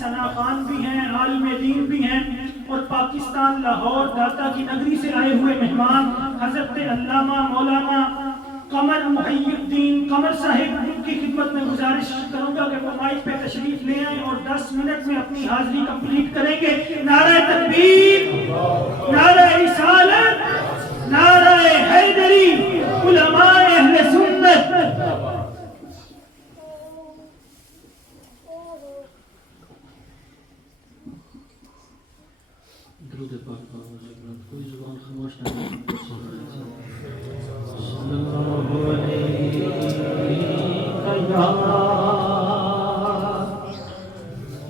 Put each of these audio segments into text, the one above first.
ثنا خان بھی ہیں، عالم دین بھی ہیں، اور پاکستان لاہور داتا کی نگری سے آئے ہوئے مہمان حضرت علامہ مولانا قمر محی الدین قمر صاحب کی خدمت میں گزارش کروں گا کہ وہ مائک پہ تشریف لے آئیں اور 10 منٹ میں اپنی حاضری کمپلیٹ کریں گے۔ نعرہ تکبیر، نعرہ رسالت، نعرہ حیدری، علماء اہل سنت۔ درود پاک کوئی زبان خاموش نہیں۔ صلی اللہ علیہ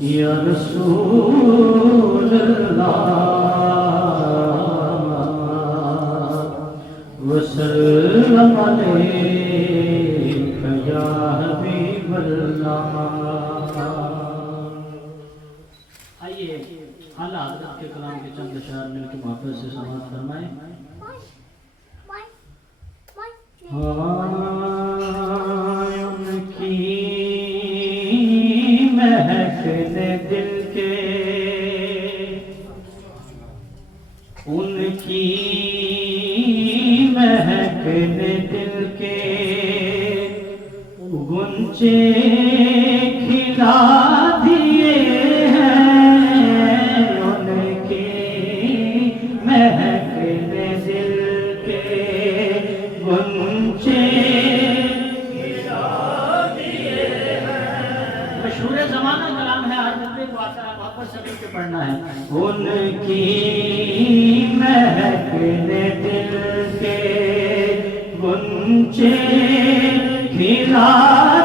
یا رسول اللہ وسلم علیک یا حبیب اللہ۔ آئیے اعلیٰ حضرت کے کلام کے چند اشعار مل کے محفظ سے سماعت فرمائیں۔ ان کی مہکنے دل کے، ان کی مہکنے دل کے گنچے کھلا دیے ہیں، ان کی مہکنے دل کے گنچے کھلا دیے ہیں۔ مشہور زمانہ کلام ہے، ہر بندے کو آتا ہے، واپس سبھی پہ پڑھنا ہے۔ ان کی مہکنے دل کے گنچے کھلا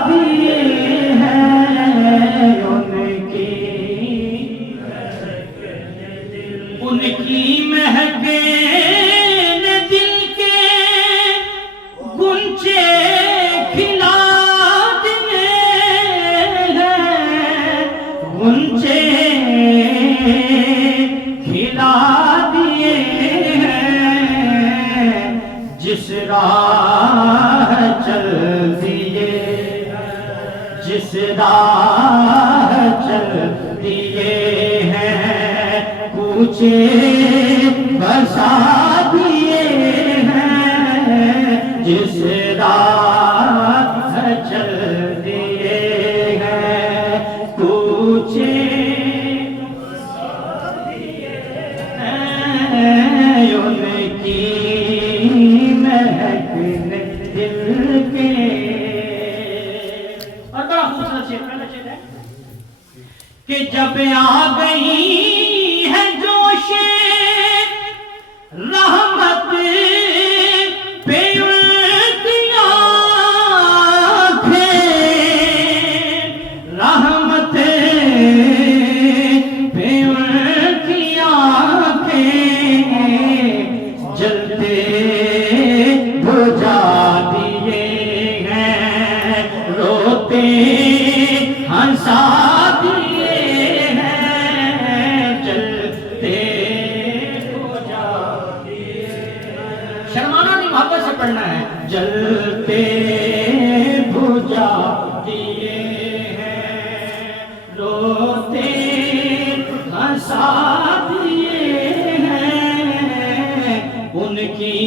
دیے ہیں، ان کی مہکنے دل کے گنچے کھلا دیے ہیں، گنچے کھلا دیے ہیں، جس راہ چل دیے، جس راہ چل دیے ہیں، کوچے بسا دیے ہیں، جس راہ چل دیے ہیں، کوچے بسا دیے ہیں، ان کی مہکنے دل کے۔ اور بڑا خوبصورت شعر پہلا شعر ہے کہ جب آ گئی ہے جوش رحمت پہ ان کی آنکھیں، رحمت پہ ان کی آنکھیں، جلتے بجھا دیے ہیں، روتے ہنسا دیے ہیں، جلتے بجھا دیے ہیں۔ شرمانا نہیں، محبت سے پڑھنا ہے۔ جلتے بجھا دیے ہیں، روتے ہنسا دیے ہیں، ان کی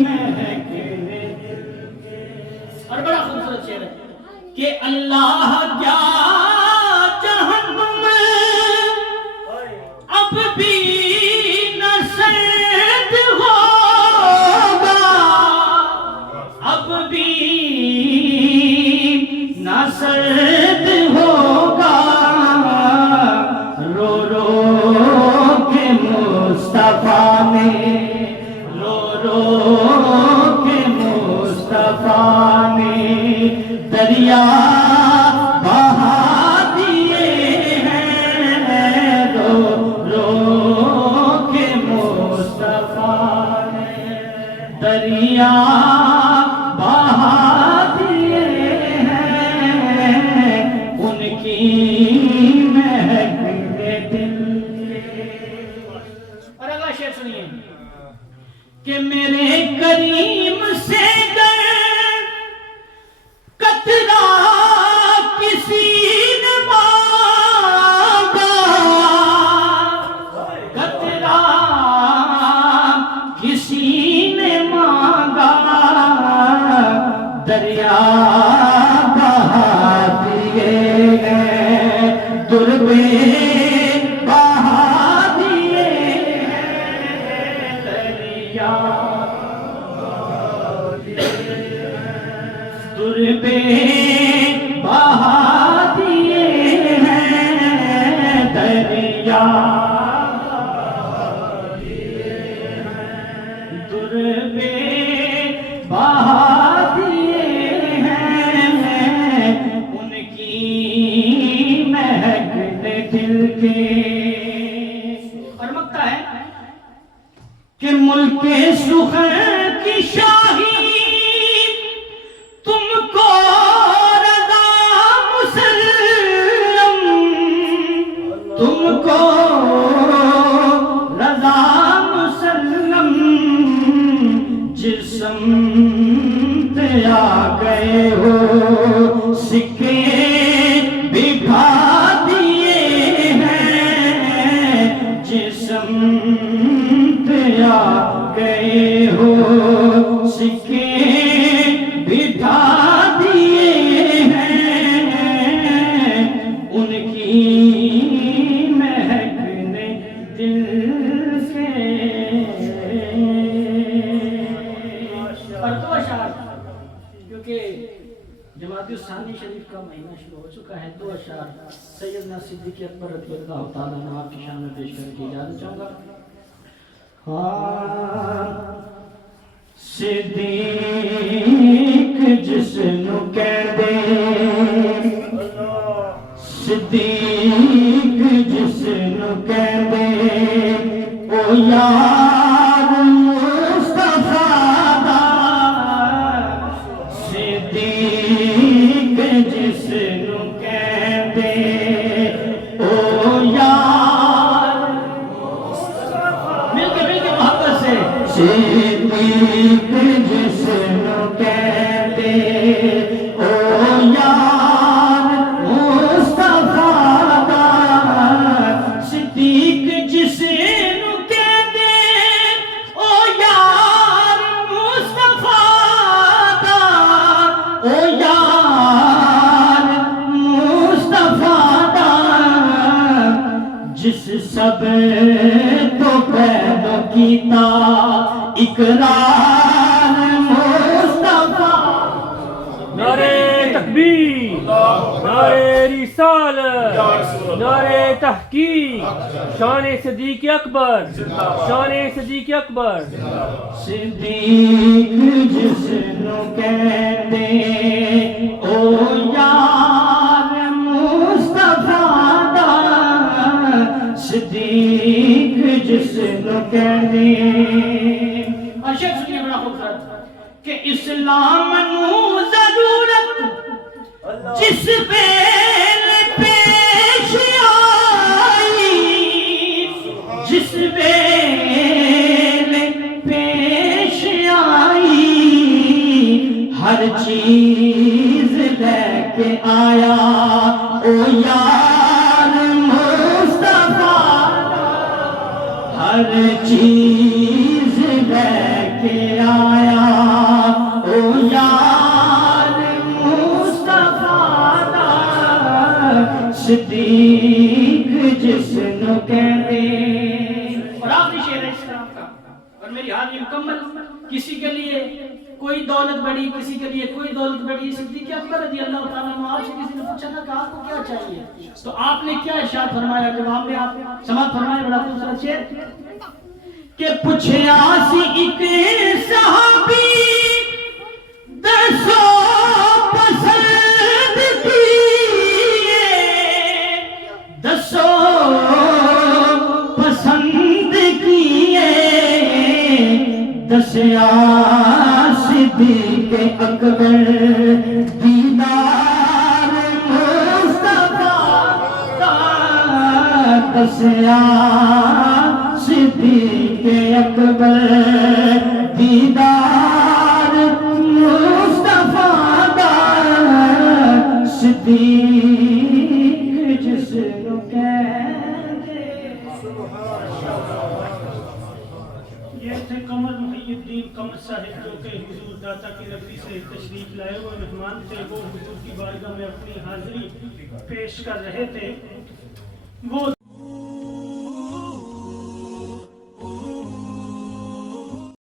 مہکنے دل کے۔ اور بڑا خوبصورت شعر ہے کہ اللہ کیا جہنم اب بھی نہ سرد ہوگا، اب بھی نہ سرد ہوگا، رو رو کے مصطفیٰ نے، رو رو کے مصطفیٰ نے دریا بہا دیے ہیں، رو رو کے مصطفیٰ نے دریا بہا دیے ہیں، ان کی مہکنے دل کے۔ اور اگلا شعر سنیے کہ میرے کریم سے قطرہ کسی نے مانگا، فرماتا ہے کہ ملک سخن کی شاہی تم کو رضا مسلم، تم کو رضا مسلم، جس سمت آ گئے ہو سکے بٹھا دیے ہیں، جس سمت آ گئے ہو سکے بٹھا دیے ہیں، ان کی مہک نے دل سے۔ اور دو اشعار، کیونکہ جماعت الثانی شریف کا مہینہ شروع ہو چکا ہے، دو اشعار سیدنا صدیق اکبر رضی اللہ تعالیٰ عنہ آپ کی شان میں پیش کرنے کی اجازت چاہوں گا۔ صدیق جس نو کہندے، صدیق جس نو کہندے، او یار مصطفیٰ دا، صدیق جس نو کہندے، او یار مل کے محبت سے، صدیق جس نو کہندے، او یار مصطفیٰ دا، صدیق جس نو کہندے، او یار مصطفیٰ دا، او یار مصطفیٰ دا، جس سب تو پیدا کیتا اقرار مصطفیٰ۔ نعرہ تکبیر، نعرہ رسالت، نعرہ تحقیق، شان صدیق اکبر، شان صدیق اکبر۔ صدیق جس نو کہندے، او یار مصطفیٰ دا، صدیق جس نو کہندے۔ اور شیخ سنیے بڑا خوبصورت کہ اسلام نو ضرورت جس ویل پیش آئی، جس ویل پیش آئی، ہر چیز لے کے آیا او یار مصطفیٰ، ہر چیز لے کے آیا او یار مصطفیٰ دا، صدیق جس نو کہندے۔ اور آخری شعر ہے اسلام کا، اور میری حاضری مکمل۔ کسی کے لیے کوئی دولت بڑی، کسی کے لیے کوئی دولت بڑی، صدیق اکبر رضی اللہ تعالیٰ عنہ آپ سے کسی نے پوچھا نا کہ آپ کو کیا چاہیے، تو آپ نے کیا ارشاد فرمایا؟ جواب میں آپ سماعت فرمائے بڑا خوبصورت شعر کہ پوچھیا سی ایک صحابی دسو پسند کیے، دسو پسند کیے، دسیا صدیق اکبر دیدار مصطفیٰ دا، دسیا صدیق اکبر دیدار مصطفیٰ دا، صدیق جس نو کہندے۔ یہ تھے قمر محی الدین قمر صاحب، جو کہ حضور داتا کی نگری سے تشریف لائے ہوئے مہمان تھے۔ وہ حضور کی بارگاہ میں اپنی حاضری پیش کر رہے تھے۔ وہ